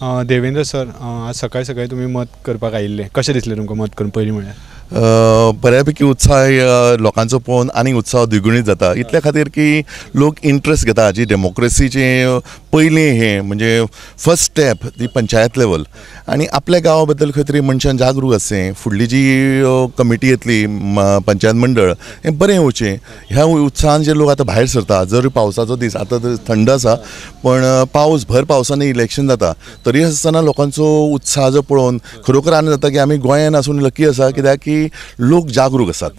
Devendra sir, आज सकाळी सकाळी तुम्ही मत करपाक आयिल्ले, कशें दिसलें तुमकां मत करून पयलीं म्हळ्यार? बऱ्यापैकी उत्साह लोकांचो पळोवन आनी उत्साह द्विगुणीत जाता, इतल्या खातीर की लोक इंट्रस्ट घेता जी डेमोक्रेसीचें पयलीं हें म्हणजे फर्स्ट स्टेप ती पंचायत लेवल आनी आपल्या गांवा बद्दल खंय तरी मनशान जागरूक आसचें, फुडली जी कमिटी येतली पंचायत मंडळ हें बरें येवचें ह्या उत्साहान जे लोक आतां भायर सरता. जर पावसाचो दीस आतां तर थंड आसा पण पावस भर पावसांनी इलेक्शन जाता तरी आसतना लोकांचो उत्साह जो पळोवन खरोखर आनंद जाता की आमी गोंयांत आसून लकी आसा कित्याक की लोक जागरूक आसात.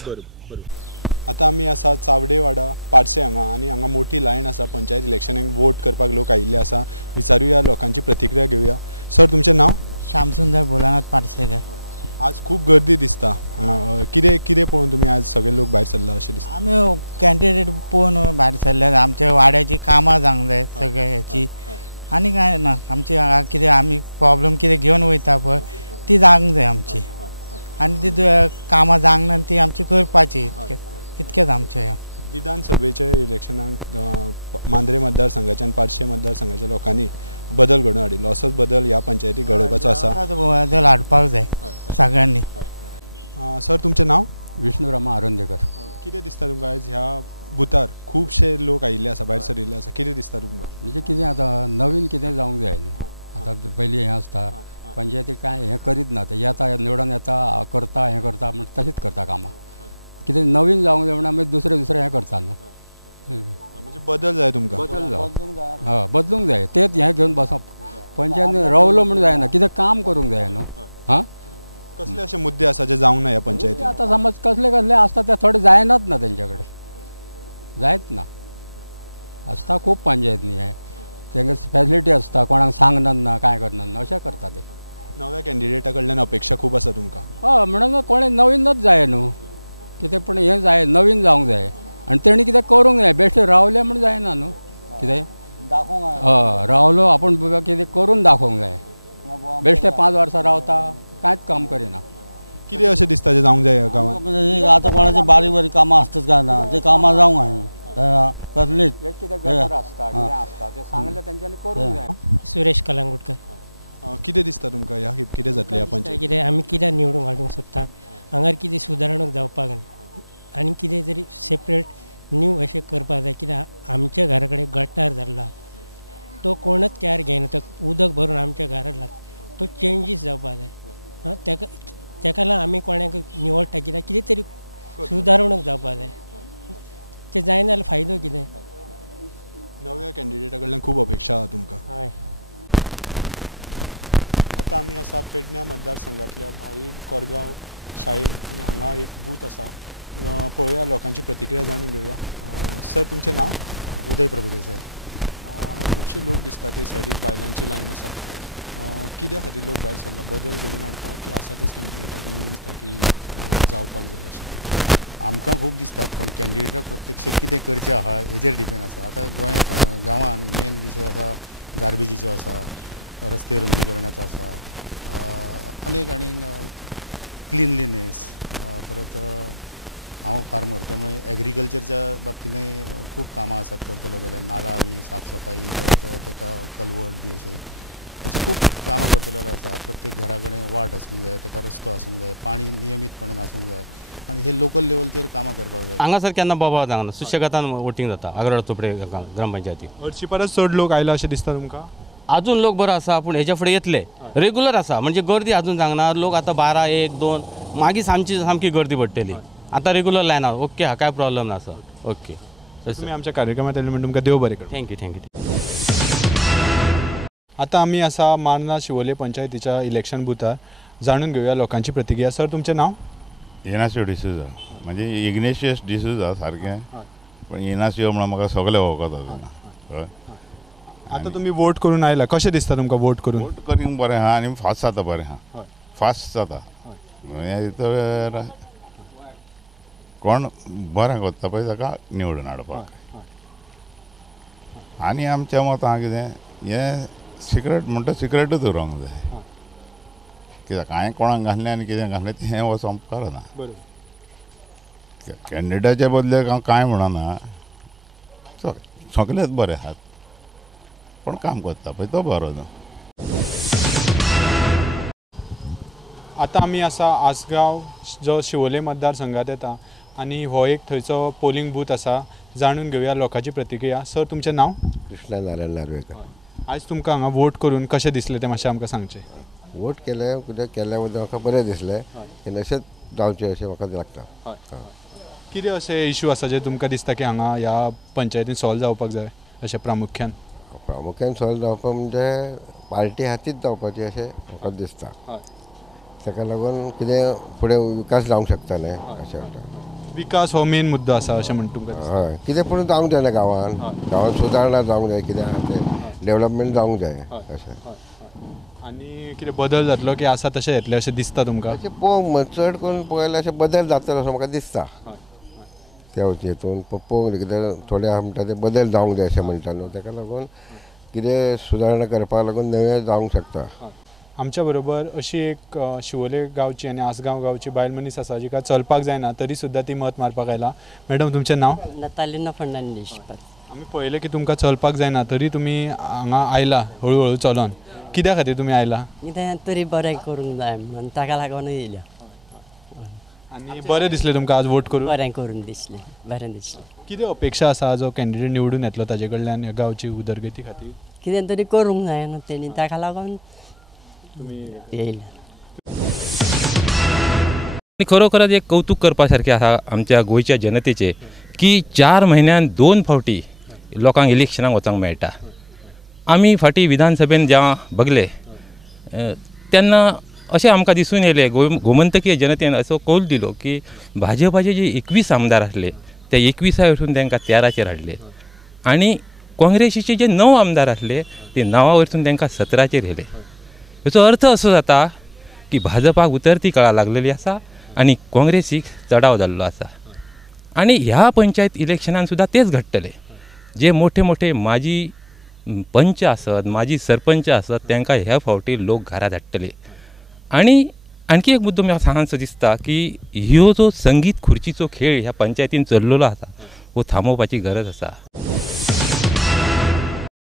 आतां आमी आसा चावडे वाडा पार्से हांगा आनी हांगा मोठी लायन आसा पंचायत इलेक्शनाक वोट करपाक लोक आयिल्ले आसा. विचारुया लोकांची प्रतिक्रिया घेवया. सर, तुमचें नांव? श्यामसुंदर भोलानाथ पार्सेकर. आज खूब गर्दी दिसता हांगा, कितें कितें पळोवन तुमी आज सगळे लोक भायर सरला अशें दिसता? आमी कॅन्डिडेट पळोवन भायर सरल्यात. आमच्या वाड्याची कामां जावंक जाय सगळ्या हेची आनी कांय ना. आमची कितें आमी प्रॉब्लम कितें घेवन वयता पळय ती जावंक जाय आमची आनी ती कामां जावंक ना ती आमची करपाची. इतकेंच आमचें. विधानसभेच्या इलेक्शनाक मांद्रे मतदारसंघाच्या आनी पार्शे मतदारसंघाच्या लोकांनी बदल घडोवन हाडिल्लो, असोच बदल ह्या पंचायतीक घडोवपाचो आसा? बदल हाडपाक जाय सगळ्यांनी. सर, तुमचें नांव? विष्णुरामा आरोंदेकर. कितें दिसता तुमकां आयज ह्या बुथार खुबशे लोक आयिल्ले आसा, भायर सरिल्ले आसा, कितें दिसता तुमकां? म्हणजे कितें आतां नवीन कितें जावंक जाय न्हू. आतां पयलीं हें आसता पंचायतीक कांय हें करीत ना, ते येता निवडून येता करता हें करता म्हणटा तशीच करता कामां. कितें नवीन जावंक जाय म्हणून आमी दुसरें हें करता न्हू. म्हणजे बदल जाय तुमकां? बदल जाय. हय, बदलूंक जाय. तेच हें घेवन बसप पंचायतीन रावलो म्हणून जायना, कितें काम करूंक जाय न्हू. हां, कसले अशे मुद्दे आसा जे जावंक ना ह्या पंचायतीन? आतां समज कसले आसता ते थोडे जायनात ना, तेंच्या कडेन जायत ना. आसता खूब पंचायतीनी हें तेंगे फॅसिलिटी आसता, कोणाक सांगनात ना कांय करनात ना अशें करता ते. नव्या कॅन्डिडेटा कडल्यान अपेक्षा खूब आसा तुमकां? हय, म्हणून कोणें नवीनच जाय न्हू. कितें पूण हें जाय नवीन जावंक जाय आनी तेणी कितें करूंक जाय. बेश्टे रावले म्हण जायना न्हू. कितें हय रावलो आपूण कितें करून दाखोवंक जाय. बेश्टे 5 वर्सां रावता कांयच काम करिना. कितें अशें दिसता जें जावंक जाय ह्या गांवांत? आतां कोणाची बारीक बारीक कामां आसतात काय ना, ते कामां जावंक जाय कसलीच. कितें गटर आसता कितें आसता ते सांगलें तेंच्यांनी करूंक जाय. सुरेश कलंगुटकर. कितें दिसता तुमकां ह्या खेप कितें जातलें ह्या पंचायत? कितें आमी कित्याक निवडूंक हाडूंक सोदता, हांगार कितें सुदारणूक जावपाक जाय आनी कितें तरी सेपरेट न्यू अशें करपाक जाय. कित्याक आमच्या घरा कडेन गटार जाल्ला तो कोणच कॅर घेयना. तो उदक भरून आमच्या घरांत लागता, तो चेंजीस जावपाक जाय. तेका लागून आमी कोणाक निवडटा कित्याक कितें तरी सुदारणूक जावपाक जाय. तें जायना जाल्यार फायदो कितें? नव्या कॅन्डिडेटा कडल्यान खूब अपेक्षा आहा तुमकां? हय. आतां आमी आसा पेडण्या मतदारसंघांतल्या भाई कोरगांव शाळेन आनी हांगा एक बूथ आसा. पळोवया लोकांची प्रतिक्रिया जाणून घेवया. सर, तुमचें नांव? उदय प्रभुदेसाय. हांगा खुबशे लोक दिसता ते सायडीक बायलांची लायन आसा. कित्या खातीर लोक भायर सरला? बदल घडोवन हाडपाक की आसा तेच कॅन्डिडेटाक निवडून दिसता की जावपाक जाय अशें? आमकां खूब दिसतात पण कॅन्डिडेटाक प्रत्यक्ष कितें करचें आहा हेजेर डिपेंड आसा. आतां गोंया गांवांत मेन विशय आसा गार्बेजीचो आसा, रस्ते रुंदीकरणाचो आसा, अनेक आनीक क्लिनलीनेस. परत हांव फार्मर त्यामुळे एग्रीकल्चरच्या बाबतींतय खूब कामां आसात करतलो जाल्यार. नाला बी साफसफाई परत ताका कलवट बी अशें खूब कामां करतलो आसा. प्रत्येक घरा कडेन वाट आसूंक जाय, ताका रस्तो आसूंक जाय, पाणी नियमीतपणान आसूंक जाय आनी हे लोकल लेवलचेर कामां करपाक जाय. हांगासर केन्ना बोबा जावना, सुशेगातान वोटींग जाता आग्राड चोपडे ग्रामपंचायतीक. हरशी परस चड लोक आयला अशें दिसता तुमकां? अजून लोक बरो आसा पूण हेच्या फुडें येतले. रेगुलर आसा म्हणजे गर्दी अजून जावना. लोक आतां 12, 1, 2 मागीर सामकी गर्दी पडटली. आतां रेगुलर लायन आहा. ओके हा, काय प्रॉब्लेम ना सर. ओके. तुम्ही आमच्या कार्यक्रमात आयले म्हणून तुमकां देव बरें करूं. थँक्यू. आतां आमी आसा मारना शिवोले पंचायतीच्या इलेक्शन बुथार. जाणून घेवया लोकांची प्रतिक्रिया. सर, तुमचें नांव? इनासियो डिसूजा. म्हणजे इग्नेशियस डिसूजा सारकें, पण इनासियो म्हणून म्हाका सगळे वळखता. आतां तुमी वोट करून आयला, कशें दिसता तुमकां वोट करून? वोट करूंक बरें आहा आनी फास्ट जाता बरें आहा. फास्ट जाता. तर कोण बरें करता पळय ताका निवडून हाडपाक. आनी आमच्या मतां कितें हें सिक्रेट म्हणटा सिक्रेटूच उरोंक जाय. कित्याक हांवें कोणाक घातलें आनी कितें घातलें तें हें वचोंक करना. कॅन्डिडेटाचे बदलेक हांव कांय म्हणना. सगळेच बरे आहात पण काम करता पळय तो बरो न्हू. आता आमी आसा आसगांव जो शिवोले मतदारसंघात येता आणि हो एक थंयचो पोलिंग बूथ आसा. जाणून घेवया लोकांची प्रतिक्रिया. सर, तुमचें नांव? कृष्णा नारायण नार्वेकर. आज तुमकां हांगा वोट करून कशें दिसलें तें मातशें आमकां सांगचें. वोट केलें कित्याक केल्या बद्दल म्हाका बरें दिसलें की अशेंच जावचें अशें म्हाका लागता. कितें अशे इश्यू आसा जे तुमकां दिसता की हांगा ह्या पंचायतीन सॉल्व जावपाक जाय अशें प्रामुख्यान? प्रामुख्यान सॉल्व जावपाक म्हणजे पार्टी हातीच जावपाची अशें म्हाका दिसता. ताका लागून कितें फुडें विकास जावंक शकता न्हय अशें वाटता. विकास हो मेन मुद्दो आसा अशें म्हण तुमकां? हय, कितें पूण जावंक जाय गांवांत सुदारणा जावंक जाय, कितें आहा तें डेवलपमेंट जावंक जाय अशें. आनी कितें बदल जातलो की आसा तशें येतलें अशें दिसता तुमकां? अशें पळोवंक चड करून पळयल्यार अशें बदल जातलो असो म्हाका दिसता. त्या हितून पळोवंक कितें थोडे आहा म्हणटा ते बदल जावंक जाय अशें म्हणटा न्हू, ताका लागून कितें सुदारणा करपा लागून नवें जावंक शकता. आमच्या बरोबर अशी एक शिवोले गांवची आनी आसगांव गांवची बायल मनीस आसा जिका चलपाक जायना तरी सुद्दां ती मत मारपाक आयला. मॅडम, तुमचें नांव? नतालिना फर्नांडीस. आमी पळयलें की तुमकां चलपाक जायना तरी तुमी हांगा आयला हळू हळू चलोन. कित्या खातीर तुमी आयला? कितें तरी बरें करूंक जाय म्हणून ताका लागून येयल्या. आनी बरें दिसलें तुमकां आज वोट करून? बरें करून दिसलें, बरें दिसलें. कितें अपेक्षा आसा जो कॅन्डिडेट निवडून येतलो ताजे कडल्यान ह्या गांवची उदरगती खातीर? कितें तरी करूंक जाय न्हू तेणी, ताका लागून तुमी येयल्या. खरोखरच एक कौतुक करपा सारकें आसा आमच्या गोंयच्या जनतेचें की 4 म्हयन्यान 2 फावटी लोकांक इलेक्शनाक वचूंक मेळटा. आमी फाटी विधानसभेन जेव्हा बघले तेन्ना अशें आमकां दिसून येयलें, गोमंतकीय जनतेन असो कौल दिलो की भाजपाचे जे 21 आमदार आसले ते 21 वरसून तांकां 13चेर हाडले आनी काँग्रेसीचे जे 9 आमदार आसले ते 9 वरसून तांकां 17चेर येयले. हेचो अर्थ असो जाता की भाजपाक उतरती कळा लागलेली आसा आनी काँग्रेसीक चडाव जाल्लो आसा. आनी ह्या पंचायत इलेक्शनान सुद्दां तेच घडटले. जे मोठे मोठे माजी पंच आसत, माजी सरपंच आसत तांकां ह्या फावटी लोक घरा धाडटले. आनी आणखी एक मुद्दो म्हाका सांगचो दिसता की ह्यो जो संगीत खुर्चीचो खेळ ह्या पंचायतीन चल्लेलो आसा हो थांबोवपाची गरज आसा.